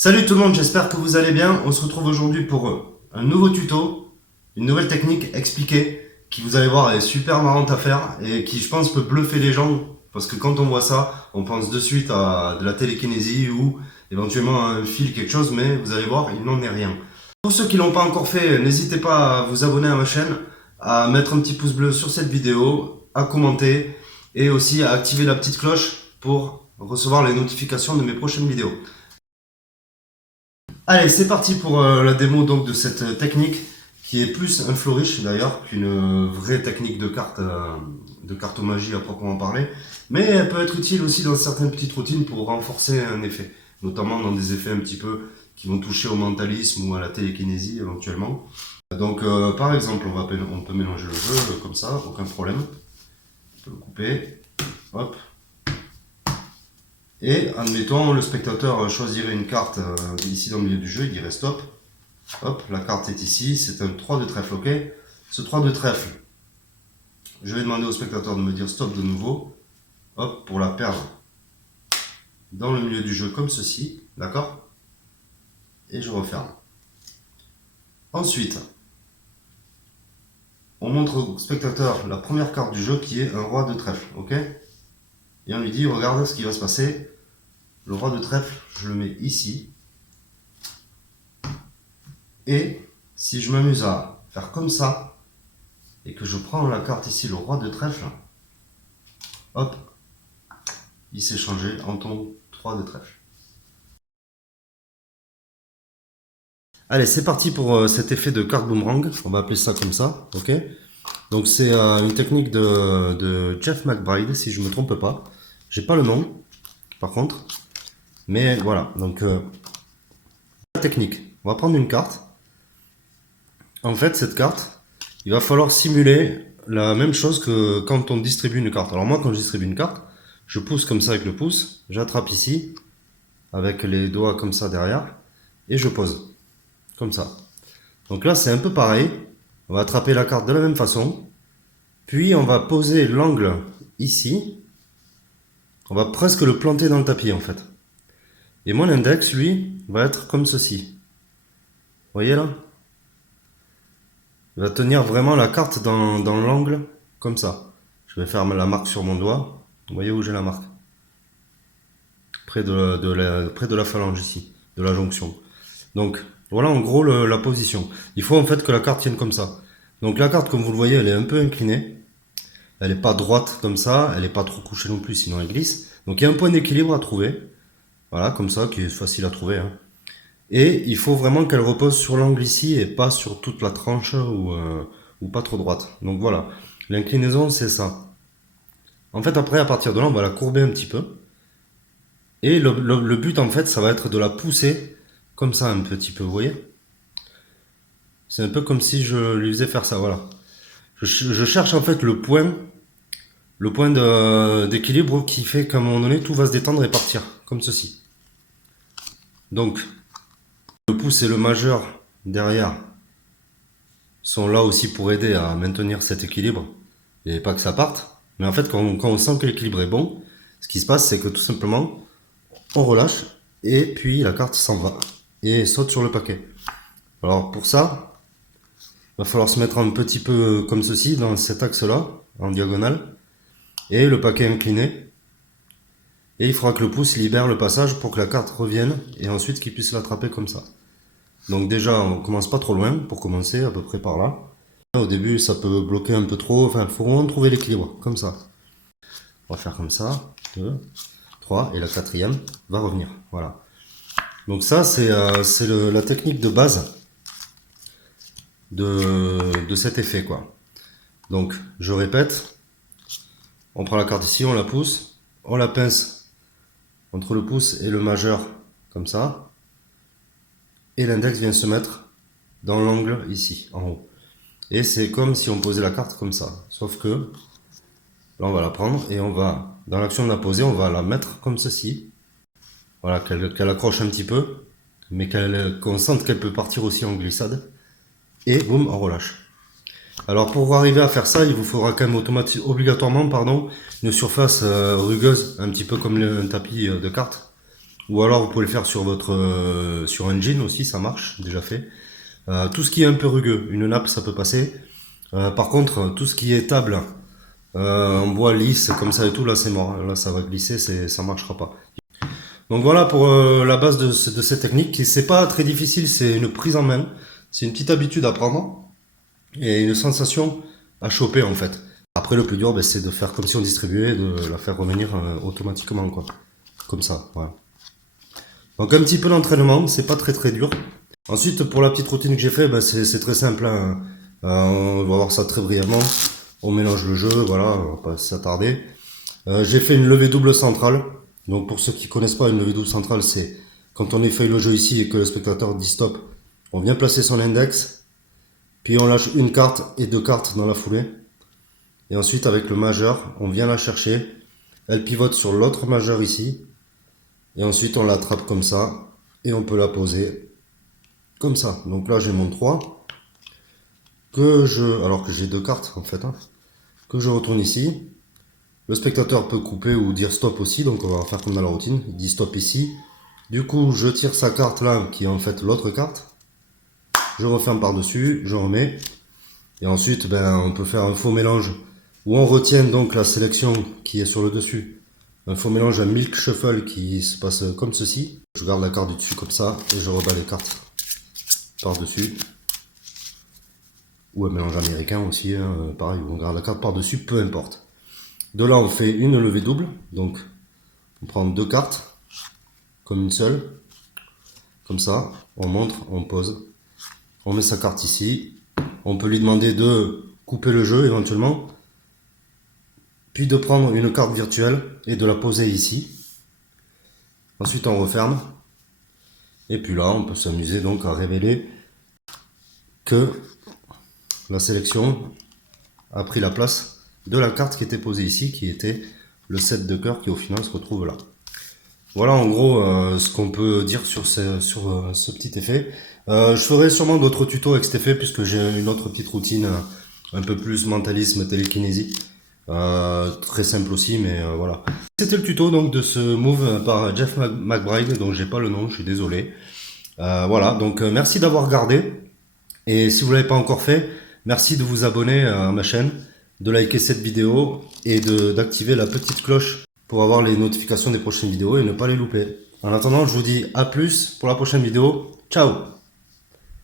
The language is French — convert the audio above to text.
Salut tout le monde, j'espère que vous allez bien. On se retrouve aujourd'hui pour un nouveau tuto, une nouvelle technique expliquée qui, vous allez voir, est super marrante à faire et qui, je pense, peut bluffer les gens parce que quand on voit ça, on pense de suite à de la télékinésie ou éventuellement à un fil, quelque chose, mais vous allez voir, il n'en est rien. Pour ceux qui l'ont pas encore fait, n'hésitez pas à vous abonner à ma chaîne, à mettre un petit pouce bleu sur cette vidéo, à commenter et aussi à activer la petite cloche pour recevoir les notifications de mes prochaines vidéos. Allez, c'est parti pour la démo donc de cette technique qui est plus un flourish d'ailleurs qu'une vraie technique de cartomagie à proprement parler, mais elle peut être utile aussi dans certaines petites routines pour renforcer un effet, notamment dans des effets un petit peu qui vont toucher au mentalisme ou à la télékinésie éventuellement. Donc par exemple, on peut mélanger le jeu comme ça, aucun problème. On peut le couper, hop. Et admettons, le spectateur choisirait une carte ici dans le milieu du jeu, il dirait stop. Hop, la carte est ici, c'est un 3 de trèfle, ok. Ce 3 de trèfle, je vais demander au spectateur de me dire stop de nouveau. Hop, pour la perdre dans le milieu du jeu comme ceci, d'accord. Et je referme. Ensuite, on montre au spectateur la première carte du jeu qui est un roi de trèfle, ok. Et on lui dit, regarde ce qui va se passer. Le roi de trèfle, je le mets ici. Et si je m'amuse à faire comme ça, et que je prends la carte ici, le roi de trèfle, hop, il s'est changé en ton 3 de trèfle. Allez, c'est parti pour cet effet de carte boomerang, on va appeler ça comme ça, ok. Donc c'est une technique de Jeff McBride, si je ne me trompe pas. J'ai pas le nom, par contre. Mais voilà, donc la technique. On va prendre une carte. En fait, cette carte, il va falloir simuler la même chose que quand on distribue une carte. Alors moi, quand je distribue une carte, je pousse comme ça avec le pouce, j'attrape ici, avec les doigts comme ça derrière, et je pose, comme ça. Donc là, c'est un peu pareil. On va attraper la carte de la même façon, puis on va poser l'angle ici. On va presque le planter dans le tapis, en fait. Et mon index, lui, va être comme ceci. Vous voyez là? Il va tenir vraiment la carte dans l'angle, comme ça. Je vais faire la marque sur mon doigt. Vous voyez où j'ai la marque? Près de la phalange ici, de la jonction. Donc, voilà en gros la position. Il faut en fait que la carte tienne comme ça. Donc la carte, comme vous le voyez, elle est un peu inclinée. Elle n'est pas droite comme ça, elle n'est pas trop couchée non plus, sinon elle glisse. Donc il y a un point d'équilibre à trouver. Voilà, comme ça, qui est facile à trouver, hein. Et il faut vraiment qu'elle repose sur l'angle ici et pas sur toute la tranche ou pas trop droite. Donc voilà, l'inclinaison c'est ça. En fait après à partir de là on va la courber un petit peu. Et le but en fait ça va être de la pousser comme ça un petit peu, vous voyez. C'est un peu comme si je lui faisais faire ça, voilà. Je cherche en fait le point d'équilibre qui fait qu'à un moment donné tout va se détendre et partir, comme ceci. Donc le pouce et le majeur derrière sont là aussi pour aider à maintenir cet équilibre et pas que ça parte. Mais en fait, quand on sent que l'équilibre est bon, ce qui se passe, c'est que tout simplement, on relâche et puis la carte s'en va et saute sur le paquet. Alors pour ça, il va falloir se mettre un petit peu comme ceci, dans cet axe-là, en diagonale, et le paquet incliné. Et il faudra que le pouce libère le passage pour que la carte revienne et ensuite qu'il puisse l'attraper comme ça. Donc déjà, on commence pas trop loin pour commencer, à peu près par là. Au début, ça peut bloquer un peu trop, enfin, il faut vraiment trouver l'équilibre, comme ça. On va faire comme ça, 2, 3, et la quatrième va revenir, voilà. Donc ça, c'est la technique de base de cet effet, quoi. Donc, je répète, on prend la carte ici, on la pousse, on la pince entre le pouce et le majeur, comme ça. Et l'index vient se mettre dans l'angle ici, en haut. Et c'est comme si on posait la carte comme ça. Sauf que, là on va la prendre et on va, dans l'action de la poser, on va la mettre comme ceci. Voilà, qu'elle accroche un petit peu, mais qu'on sente qu'elle peut partir aussi en glissade. Et boum, on relâche. Alors pour arriver à faire ça, il vous faudra quand même obligatoirement une surface rugueuse, un petit peu comme un tapis de cartes. Ou alors vous pouvez le faire sur votre sur un jean aussi, ça marche, déjà fait. Tout ce qui est un peu rugueux, une nappe ça peut passer. Par contre, tout ce qui est table en bois lisse comme ça et tout, là c'est mort. Là ça va glisser, ça marchera pas. Donc voilà pour la base de cette technique. C'est pas très difficile, c'est une prise en main. C'est une petite habitude à prendre et une sensation à choper en fait. Après le plus dur, ben, c'est de faire comme si on distribuait, de la faire revenir automatiquement quoi. Comme ça, voilà. Donc un petit peu d'entraînement, c'est pas très dur. Ensuite, pour la petite routine que j'ai fait, ben, c'est très simple, hein. On va voir ça très brièvement. On mélange le jeu, voilà, on va pas s'attarder. J'ai fait une levée double centrale. Donc pour ceux qui connaissent pas, une levée double centrale, c'est quand on effeuille le jeu ici et que le spectateur dit stop, on vient placer son index, puis on lâche une carte et deux cartes dans la foulée. Et ensuite avec le majeur, on vient la chercher. Elle pivote sur l'autre majeur ici. Et ensuite on l'attrape comme ça. Et on peut la poser comme ça. Donc là j'ai mon 3. Alors que j'ai deux cartes en fait. Hein, que je retourne ici. Le spectateur peut couper ou dire stop aussi. Donc on va faire comme dans la routine. Il dit stop ici. Du coup je tire sa carte là qui est en fait l'autre carte. Je referme par dessus. Je remets. Et ensuite ben, on peut faire un faux mélange où on retient donc la sélection qui est sur le dessus. Un faux mélange, un milk shuffle qui se passe comme ceci. Je garde la carte du dessus comme ça et je rebats les cartes par dessus. Ou un mélange américain aussi, hein, pareil, on garde la carte par dessus, peu importe. De là on fait une levée double, donc on prend deux cartes, comme une seule, comme ça, on montre, on pose, on met sa carte ici, on peut lui demander de couper le jeu éventuellement, puis de prendre une carte virtuelle et de la poser ici. Ensuite on referme, et puis là on peut s'amuser donc à révéler que la sélection a pris la place de la carte qui était posée ici, qui était le 7 de cœur qui au final se retrouve là. Voilà en gros ce qu'on peut dire sur ce petit effet. Je ferai sûrement d'autres tutos avec cet effet puisque j'ai une autre petite routine un peu plus mentalisme, télékinésie. Très simple aussi, mais voilà. C'était le tuto donc de ce move par Jeff McBride, dont j'ai pas le nom, je suis désolé. Voilà, donc merci d'avoir regardé. Et si vous l'avez pas encore fait, merci de vous abonner à ma chaîne, de liker cette vidéo et d'activer la petite cloche pour avoir les notifications des prochaines vidéos et ne pas les louper. En attendant, je vous dis à plus pour la prochaine vidéo. Ciao!